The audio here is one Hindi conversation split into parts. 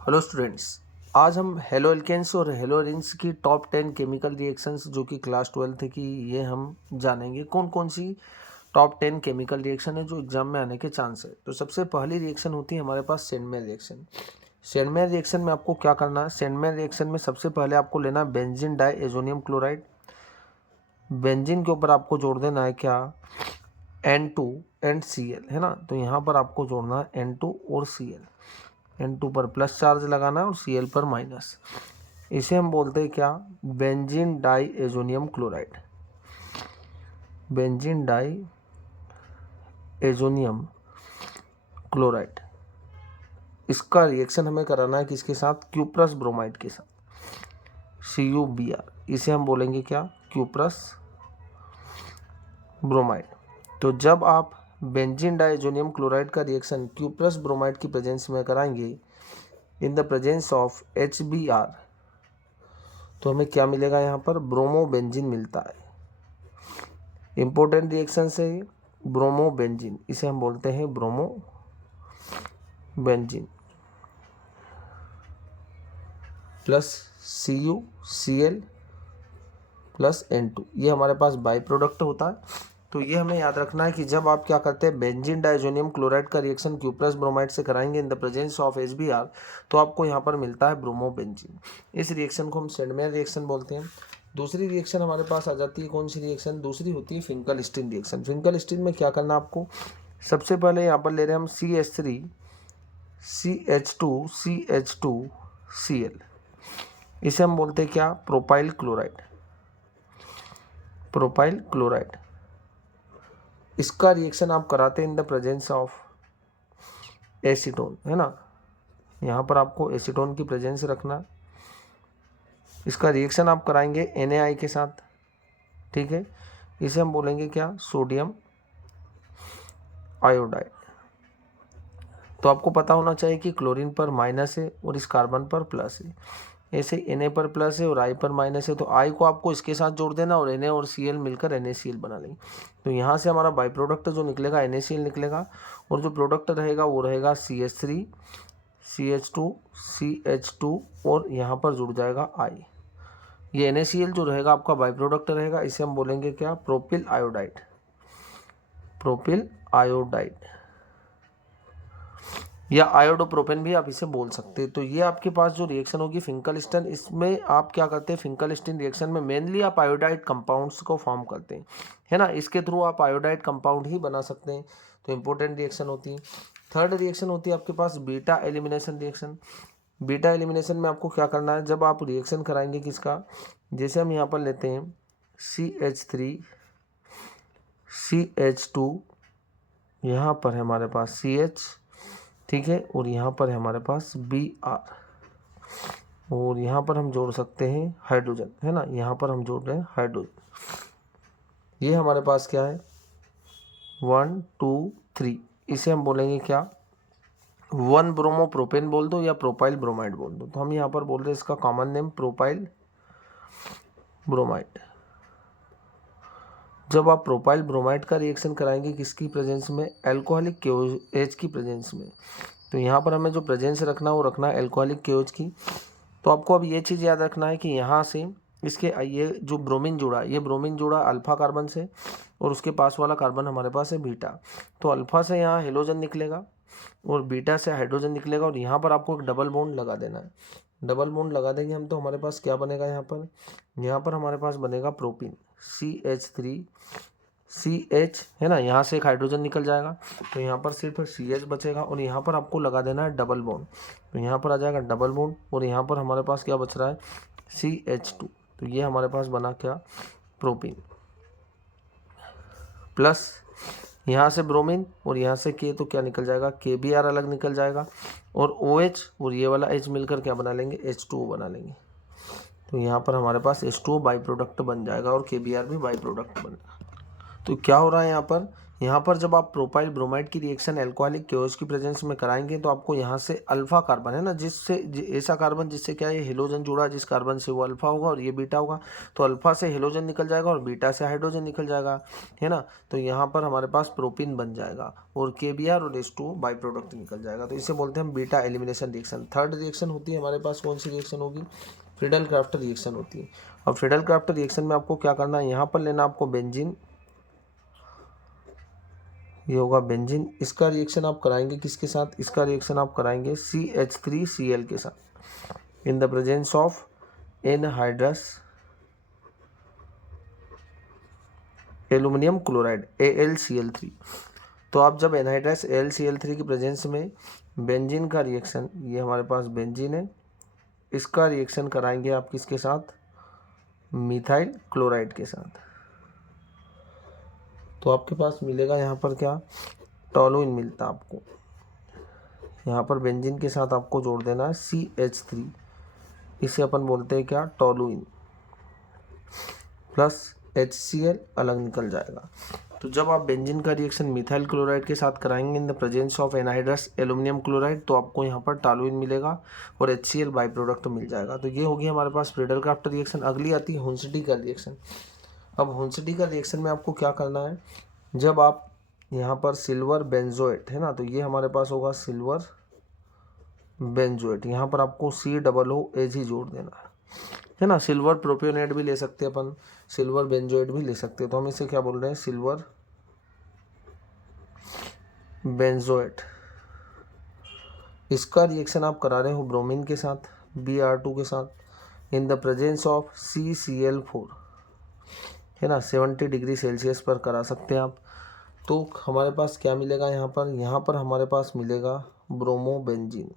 हेलो स्टूडेंट्स, आज हम हेलो एल्केन्स और हेलो रिंग्स की टॉप 10 केमिकल रिएक्शंस जो कि क्लास 12 की ये हम जानेंगे। कौन कौन सी टॉप 10 केमिकल रिएक्शन है जो एग्जाम में आने के चांस है। तो सबसे पहली रिएक्शन होती है हमारे पास सेंडमेयर रिएक्शन। सेंडमेयर रिएक्शन में आपको क्या करना है, सेंडमेयर रिएक्शन में सबसे पहले आपको लेना benzene di azonium chloride. Benzene के ऊपर आपको जोड़ देना है क्या, N2 एंड Cl, है ना। तो यहाँ पर आपको जोड़ना है N2 और Cl। N2 पर प्लस चार्ज लगाना है और Cl पर माइनस। इसे हम बोलते हैं क्या, benzene di azonium chloride. Benzene di azonium chloride, इसका रिएक्शन हमें कराना है किसके साथ, क्यूप्रस ब्रोमाइड के साथ, CuBr। इसे हम बोलेंगे क्या, क्यूप्रस ब्रोमाइड। तो जब आप बेंजीन डाइएजोनियम क्लोराइड का रिएक्शन क्यूप्रस ब्रोमाइड की प्रेजेंस में कराएंगे इन द प्रेजेंस ऑफ HBr, तो हमें क्या मिलेगा, यहाँ पर ब्रोमोबेंजीन मिलता है। इंपॉर्टेंट रिएक्शन है ब्रोमोबेंजीन, इसे हम बोलते हैं bromobenzene plus CuCl plus N2, ये हमारे पास बाई प्रोडक्ट होता है। तो ये हमें याद रखना है कि जब आप क्या करते हैं, बेंजीन डाइएजोनियम क्लोराइड का रिएक्शन क्यूप्रस ब्रोमाइड से कराएंगे इन द प्रेजेंस ऑफ HBr, तो आपको यहाँ पर मिलता है ब्रोमोबेंजीन। इस रिएक्शन को हम सेंडमेयर रिएक्शन बोलते हैं। दूसरी रिएक्शन हमारे पास आ जाती है, कौन सी रिएक्शन, दूसरी होती है फिंकल-स्टीन रिएक्शन। फिंकल-स्टीन में क्या करना आपको, सबसे पहले यहाँ पर ले रहे हैं हम CH3 CH2CH2Cl, इसे हम बोलते हैं क्या, प्रोपाइल क्लोराइड। प्रोपाइल क्लोराइड, इसका रिएक्शन आप कराते हैं इन द प्रेजेंस ऑफ एसीटोन, है ना। यहाँ पर आपको एसीटोन की प्रेजेंस रखना। इसका रिएक्शन आप कराएंगे NaI के साथ, ठीक है। इसे हम बोलेंगे क्या, सोडियम आयोडाइड। तो आपको पता होना चाहिए कि क्लोरीन पर माइनस है और इस कार्बन पर प्लस है। ऐसे Na पर प्लस है और I पर माइनस है, तो I को आपको इसके साथ जोड़ देना और Na और Cl मिलकर NaCl बना लेंगे। तो यहाँ से हमारा बाई प्रोडक्ट जो निकलेगा NaCl निकलेगा, और जो प्रोडक्ट रहेगा वो रहेगा CH3 CH2 CH2 और यहाँ पर जुड़ जाएगा I। ये NaCl जो रहेगा आपका बाई प्रोडक्ट रहेगा, इसे हम बोलेंगे क्या, प्रोपिल आयोडाइड। प्रोपिल आयोडाइड या आयोडोप्रोपेन भी आप इसे बोल सकते हैं। तो ये आपके पास जो रिएक्शन होगी फिंकल-स्टीन, इसमें आप क्या करते हैं, फिंकल-स्टीन रिएक्शन में मेनली आप आयोडाइड कंपाउंड्स को फॉर्म करते हैं, है ना। इसके थ्रू आप आयोडाइड कंपाउंड ही बना सकते हैं। तो इंपॉर्टेंट रिएक्शन होती है। थर्ड रिएक्शन होती है आपके पास beta elimination reaction. Beta elimination में आपको क्या करना है, जब आप रिएक्शन कराएंगे किसका, जैसे हम यहाँ पर लेते हैं CH3 CH2, यहाँ पर है हमारे पास CH, ठीक है, और यहाँ पर है हमारे पास Br, और यहाँ पर हम जोड़ सकते हैं हाइड्रोजन, है ना। यहाँ पर हम जोड़ रहे हैं हाइड्रोजन। ये हमारे पास क्या है, 1 2 3, इसे हम बोलेंगे क्या, 1 ब्रोमोप्रोपेन बोल दो या प्रोपाइल ब्रोमाइड बोल दो। तो हम यहाँ पर बोल रहे हैं इसका कॉमन नेम प्रोपाइल ब्रोमाइड। जब आप प्रोपाइल ब्रोमाइड का रिएक्शन कराएंगे किसकी प्रेजेंस में, एल्कोहलिक KOH की प्रेजेंस में। तो यहाँ पर हमें जो प्रेजेंस रखना वो रखना है एल्कोहलिक KOH की। तो आपको अब ये चीज़ याद रखना है कि यहाँ से इसके ये जो ब्रोमीन जुड़ा, ये ब्रोमीन जुड़ा अल्फा कार्बन से और उसके पास वाला कार्बन हमारे पास है बीटा। तो अल्फा से यहाँ हेलोजन निकलेगा और बीटा से हाइड्रोजन निकलेगा, और यहाँ पर आपको एक डबल बॉन्ड लगा देना है। डबल बॉन्ड लगा देंगे हम, तो हमारे पास क्या बनेगा, यहाँ पर हमारे पास बनेगा प्रोपीन CH3 CH, है ना। यहाँ से एक हाइड्रोजन निकल जाएगा, तो यहाँ पर सिर्फ CH बचेगा, और यहाँ पर आपको लगा देना है डबल बॉन्ड। तो यहाँ पर आ जाएगा डबल बॉन्ड, और यहाँ पर हमारे पास क्या बच रहा है, CH2। तो ये हमारे पास बना क्या, प्रोपीन, प्लस यहाँ से ब्रोमीन और यहाँ से K, तो क्या निकल जाएगा, KBr अलग निकल जाएगा, और OH और ये वाला H मिलकर क्या बना लेंगे, H2O बना लेंगे। तो यहाँ पर हमारे पास H2O बाई प्रोडक्ट बन जाएगा और KBr भी बाई प्रोडक्ट बन जाएगा। तो क्या हो रहा है यहाँ पर, यहाँ पर जब आप प्रोपाइल ब्रोमाइड की रिएक्शन अल्कोहलिक KOH की प्रेजेंस में कराएंगे तो आपको यहाँ से अल्फा कार्बन है ना, जिससे ऐसा कार्बन जिससे क्या है हेलोजन जुड़ा, जिस कार्बन से वो अल्फा होगा और ये बीटा होगा, तो अल्फा से हेलोजन निकल जाएगा और बीटा से हाइड्रोजन निकल जाएगा, है ना। तो यहाँ पर हमारे पास प्रोपिन बन जाएगा और KBr और H2O बाई प्रोडक्ट निकल जाएगा। तो इसे बोलते हैं हम beta elimination reaction. Third reaction होती है हमारे पास, कौन सी रिएक्शन होगी? फ्रीडल क्राफ्ट रिएक्शन होती है। और फ्रीडल क्राफ्ट रिएक्शन में आपको क्या करना है, यहाँ पर लेना आपको बेंजीन, ये होगा बेंजीन। इसका रिएक्शन आप कराएंगे किसके साथ? इसका रिएक्शन आप कराएंगे CH3Cl के साथ इन the presence of anhydrous aluminium chloride AlCl3। तो आप जब एनहाइड्रस AlCl3 की प्रेजेंस में बेंजीन का रिएक्शन, ये हमारे पास बेंजीन है, इसका रिएक्शन कराएंगे आप किसके साथ? मिथाइल क्लोराइड के साथ। तो आपके पास मिलेगा यहाँ पर क्या? टॉलुइन मिलता है आपको। यहाँ पर बेंजीन के साथ आपको जोड़ देना है CH3, इसे अपन बोलते हैं क्या? टॉलुइन, प्लस HCl अलग निकल जाएगा। तो जब आप बेंजीन का रिएक्शन मिथाइल क्लोराइड के साथ कराएंगे इन the presence of anhydrous aluminium chloride, तो आपको यहाँ पर टॉलुइन मिलेगा और HCl बाई प्रोडक्ट मिल जाएगा। तो ये होगी हमारे पास फ्रीडल क्राफ्ट रिएक्शन। अगली आती है हुंसडी का रिएक्शन। अब हुंसडी का रिएक्शन में आपको क्या करना है, जब आप यहाँ पर सिल्वर बेंजोएट है ना, तो ये हमारे पास होगा सिल्वर बेंजोएट, यहाँ पर आपको COOH जोड़ देना है ना। सिल्वर प्रोपियोनेट भी ले सकते हैं अपन, सिल्वर बेंजोएट भी ले सकते हैं। तो हम इसे क्या बोल रहे हैं? Silver benzoate. इसका रिएक्शन आप करा रहे हो ब्रोमीन के साथ, Br2 के साथ इन द प्रेजेंस ऑफ CCl4, है ना। 70 डिग्री सेल्सियस पर करा सकते हैं आप। तो हमारे पास क्या मिलेगा यहाँ पर हमारे पास मिलेगा ब्रोमोबेंजीन,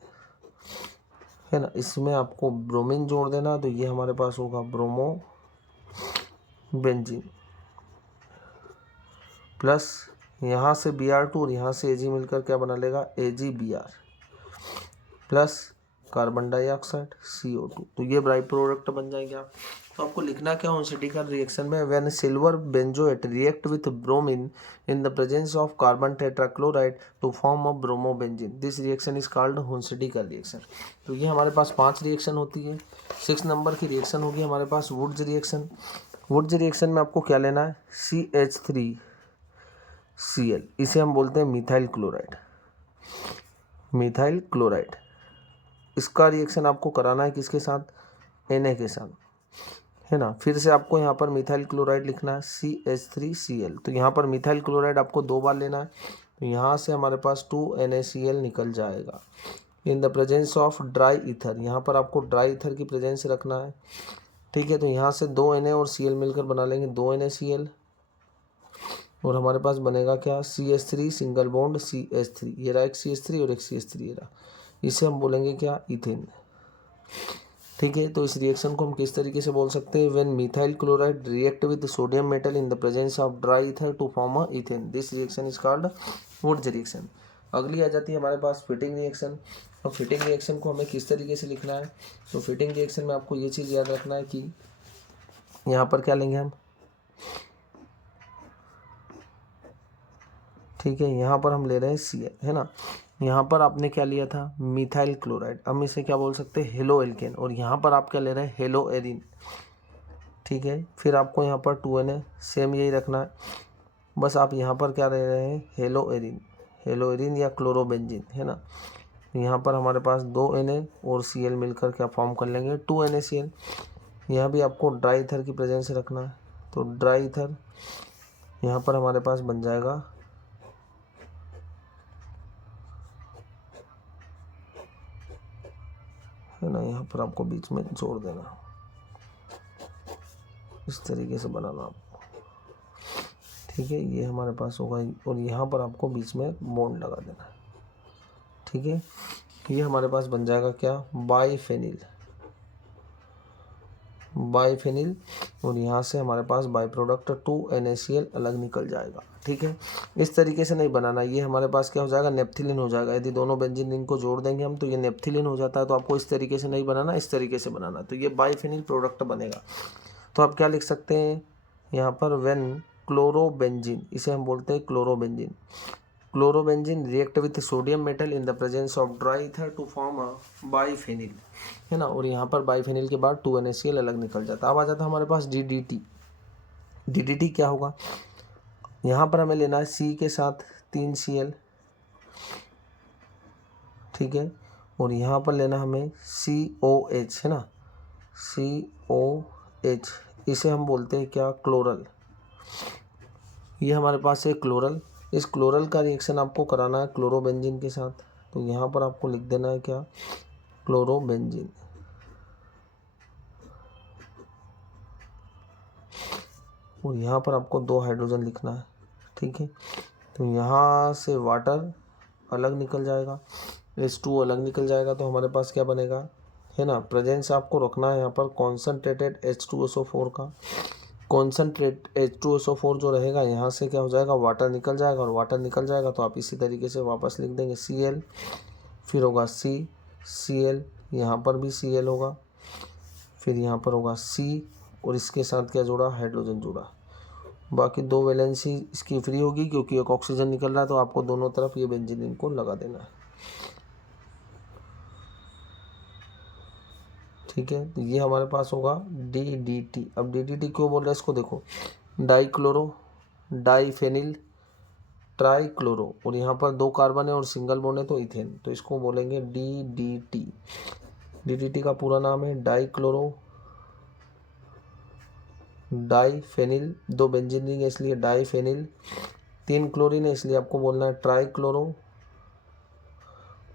है ना। इसमें आपको ब्रोमीन जोड़ देना, तो ये हमारे पास होगा ब्रोमोबेंजीन, प्लस यहाँ से Br2 और यहाँ से Ag मिलकर क्या बना लेगा? AgBr, plus carbon dioxide CO2। तो ये बाई प्रोडक्ट बन जाएंगे आप। तो आपको लिखना क्या हुंसडी का रिएक्शन में? When silver benzoate react with bromine in the presence of carbon tetrachloride to form a bromobenzene, this reaction is called Hunsdiecker का रिएक्शन। तो ये हमारे पास 5 रिएक्शन होती है। 6 नंबर की रिएक्शन होगी हमारे पास वुड्स रिएक्शन। वुड्स रिएक्शन में आपको क्या लेना है? CH3Cl, इसे हम बोलते हैं मिथाइल क्लोराइड, मिथाइल क्लोराइड। इसका रिएक्शन आपको कराना है किसके साथ? Na के साथ, है ना। फिर से आपको यहाँ पर मिथाइल क्लोराइड लिखना है CH3Cl। तो यहाँ पर मिथाइल क्लोराइड आपको 2 बार लेना है, तो यहाँ से हमारे पास 2NaCl निकल जाएगा इन the presence of dry ether. यहाँ पर आपको ड्राई ईथर की प्रेजेंस रखना है, ठीक है। तो यहाँ से 2 Na और Cl मिलकर बना लेंगे 2 NaCl और हमारे पास बनेगा क्या? CH3 सिंगल बॉन्ड CH3, ये रहा एक CH3 और एक CH3 ये रहा, इसे हम बोलेंगे क्या? इथेन, ठीक है। तो इस रिएक्शन को हम किस तरीके से बोल सकते हैं? When methyl chloride react with sodium metal in the presence of dry ether to form a ethane, this reaction is called Wurtz reaction. अगली आ जाती है हमारे पास फिटिंग रिएक्शन। अब फिटिंग रिएक्शन को हमें किस तरीके से लिखना है? तो फिटिंग रिएक्शन में आपको ये चीज़ याद रखना है कि यहाँ पर क्या लेंगे हम, ठीक है। यहाँ पर हम ले रहे हैं Cl, है ना। यहाँ पर आपने क्या लिया था? मिथाइल क्लोराइड, हम इसे क्या बोल सकते हैं? Halo alkane. और यहाँ पर आप क्या ले रहे हैं? हेलो एरिन, ठीक है। फिर आपको यहाँ पर 2Na, सेम यही रखना है, बस आप यहाँ पर क्या ले रहे हैं? हेलो एरिन, हेलो एरिन या क्लोरोबेंजीन, है ना। यहाँ पर हमारे पास 2Na और Cl मिलकर क्या फॉर्म कर लेंगे? 2NaCl। यहाँ भी आपको ड्राई ईथर की प्रेजेंस रखना है, तो ड्राई ईथर यहाँ पर हमारे पास बन जाएगा, है ना। यहाँ पर आपको बीच में जोड़ देना, इस तरीके से बनाना आपको, ठीक है। ये हमारे पास होगा और यहाँ पर आपको बीच में बॉन्ड लगा देना, ठीक है। ये हमारे पास बन जाएगा क्या? बाईफेनिल, बाईफेनिल। और यहाँ से हमारे पास बाई प्रोडक्ट 2NaCl अलग निकल जाएगा, ठीक है। इस तरीके से नहीं बनाना, ये हमारे पास क्या हो जाएगा? नेप्थिलिन हो जाएगा। यदि दोनों बेंजीन इनको जोड़ देंगे हम तो ये नेप्थिलिन हो जाता है। तो आपको इस तरीके से नहीं बनाना, इस तरीके से बनाना, तो ये बाईफेनिल प्रोडक्ट बनेगा। तो आप क्या लिख सकते हैं यहाँ पर? व्हेन क्लोरोबेंजीन, इसे हम बोलते हैं chlorobenzene. Chlorobenzene react with sodium metal in the presence of dry ether to form a biphenyl, है ना। और यहाँ पर बाइफेनिल के बाद 2NaCl अलग निकल जाता है। अब आ जाता है हमारे पास DDT। DDT क्या होगा, यहाँ पर हमें लेना है C के साथ 3Cl, ठीक है, और यहाँ पर लेना हमें COH, है ना, COH, इसे हम बोलते हैं क्या, क्लोरल। ये हमारे पास है क्लोरल। इस क्लोरल का रिएक्शन आपको कराना है क्लोरोबेंजीन के साथ, तो यहाँ पर आपको लिख देना है क्या, क्लोरोबेंजीन। और यहाँ पर आपको 2 हाइड्रोजन लिखना है, ठीक है। तो यहाँ से वाटर अलग निकल जाएगा, H2 अलग निकल जाएगा, तो हमारे पास क्या बनेगा, है ना, प्रेजेंस आपको रखना है यहाँ पर कॉन्सनट्रेटेड H2SO4 का। कॉन्सनट्रेट H2SO4 जो रहेगा, यहाँ से क्या हो जाएगा, वाटर निकल जाएगा, और वाटर निकल जाएगा तो आप इसी तरीके से वापस लिख देंगे Cl, फिर होगा Cl, यहाँ पर भी Cl होगा, फिर यहाँ पर होगा C, और इसके साथ क्या जोड़ा, हाइड्रोजन जोड़ा। बाकी 2 वैलेंसी इसकी फ्री होगी क्योंकि एक ऑक्सीजन निकल रहा है, तो आपको दोनों तरफ ये बेंजीन को लगा देना है, ठीक है। तो ये हमारे पास होगा DDT। अब DDT क्यों बोल रहे हैं इसको, देखो, डाइक्लोरो, डाइफेनिल, ट्राइक्लोरो, और यहाँ पर 2 कार्बन है और सिंगल बॉन्ड है तो इथेन, तो इसको बोलेंगे DDT। DDT का पूरा नाम है डाइक्लोरो डाइफेनिल, 2 बेंजीन रिंग है इसलिए डाइफेनिल, 3 क्लोरीन है इसलिए आपको बोलना है ट्राइक्लोरो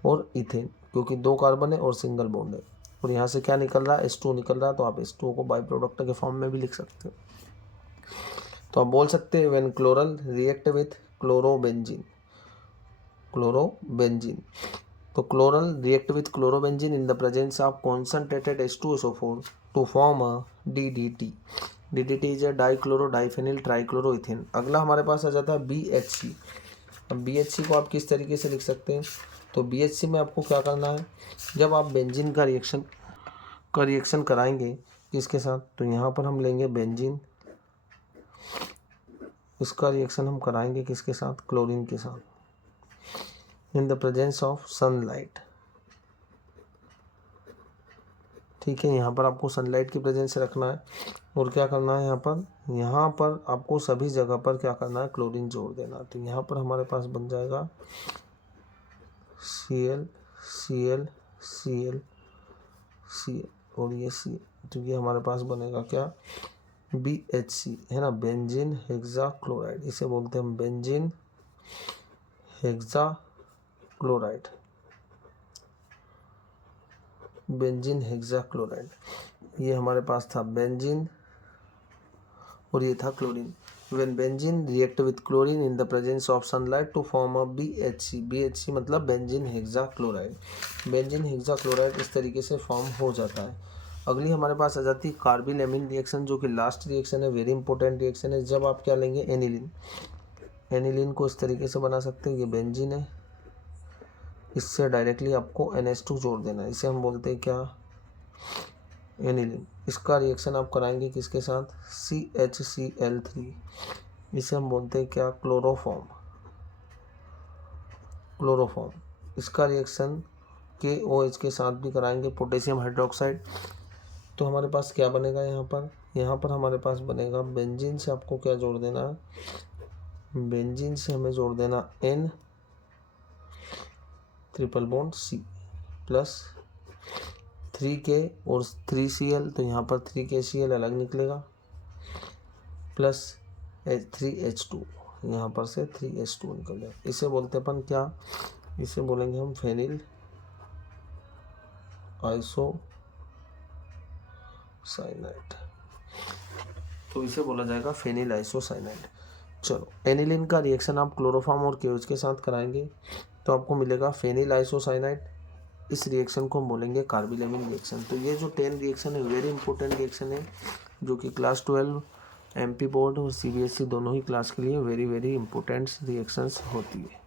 और इथेन, क्योंकि 2 कार्बन है और सिंगल बॉन्ड है। और यहाँ से क्या निकल रहा है, H2 निकल रहा है, तो आप H2 को बाई प्रोडक्ट के फॉर्म में भी लिख सकते हो। तो आप बोल सकते हैं when chloral react with chlorobenzene, chlorobenzene, तो chloral react with chlorobenzene in the presence of concentrated H2SO4 to form a DDT। DDT is a dichloro diphenyl trichloro ethane. अगला हमारे पास आ जाता है BHC। अब BHC को आप किस तरीके से लिख सकते हैं, तो BHC में आपको क्या करना है, जब आप बेंजीन का रिएक्शन कराएंगे किसके साथ, तो यहाँ पर हम लेंगे बेंजीन, इसका रिएक्शन हम कराएंगे किसके साथ, क्लोरीन के साथ, इन द प्रेजेंस ऑफ सनलाइट, ठीक है। यहाँ पर आपको सनलाइट की प्रेजेंस से रखना है, और क्या करना है, यहाँ पर आपको सभी जगह पर क्या करना है, क्लोरीन जोड़ देना। तो यहाँ पर हमारे पास बन जाएगा Cl, Cl, Cl, Cl, और ये C, तो ये हमारे पास बनेगा क्या, BHC, है ना, बेंजीन हेक्साक्लोराइड, इसे बोलते हैं हम बेंजीन हेक्साक्लोराइड, बेंजीन हेक्साक्लोराइड। ये हमारे पास था बेंजीन और ये था chlorine. When benzene react with chlorine in the presence of sunlight to form a BHC, BHC मतलब बेंजीन हेक्साक्लोराइड, बेंजीन हेक्साक्लोराइड इस तरीके से फॉर्म हो जाता है। अगली हमारे पास आ जाती है कार्बिल-एमीन रिएक्शन, जो कि लास्ट रिएक्शन है, वेरी इंपॉर्टेंट रिएक्शन है। जब आप क्या लेंगे, एनिलीन, एनिलीन को इस तरीके से बना सकते हैं, ये बेंजीन है, इससे डायरेक्टली आपको NH2 जोड़ देना है, इसे हम बोलते हैं क्या, एनिलीन। इसका रिएक्शन आप कराएंगे किसके साथ, CHCl3, इसे हम बोलते हैं क्या, क्लोरोफॉर्म, क्लोरोफॉर्म। इसका रिएक्शन KOH के साथ भी कराएंगे, पोटेशियम हाइड्रोक्साइड। तो हमारे पास क्या बनेगा, यहाँ पर हमारे पास बनेगा बेंजीन से आपको क्या जोड़ देना, बेंजीन से हमें जोड़ देना N triple bond C plus 3K और 3Cl, तो यहाँ पर 3KCl अलग निकलेगा, प्लस 3H2, यहाँ पर से 3H2 निकल जाए। इसे बोलते हैं अपन क्या, इसे बोलेंगे हम फेनिल आइसोसाइनाइड, तो इसे बोला जाएगा फेनिल आइसोसाइनाइड। चलो, एनिलीन का रिएक्शन आप क्लोरोफॉर्म और KOH के साथ कराएंगे तो आपको मिलेगा फेनिल आइसोसाइनाइड। इस रिएक्शन को हम बोलेंगे कार्बिल-एमीन रिएक्शन। तो ये जो 10 रिएक्शन है, वेरी इंपॉर्टेंट रिएक्शन है, जो कि क्लास 12 MP बोर्ड और CBSE दोनों ही क्लास के लिए वेरी इंपॉर्टेंट रिएक्शंस होती है।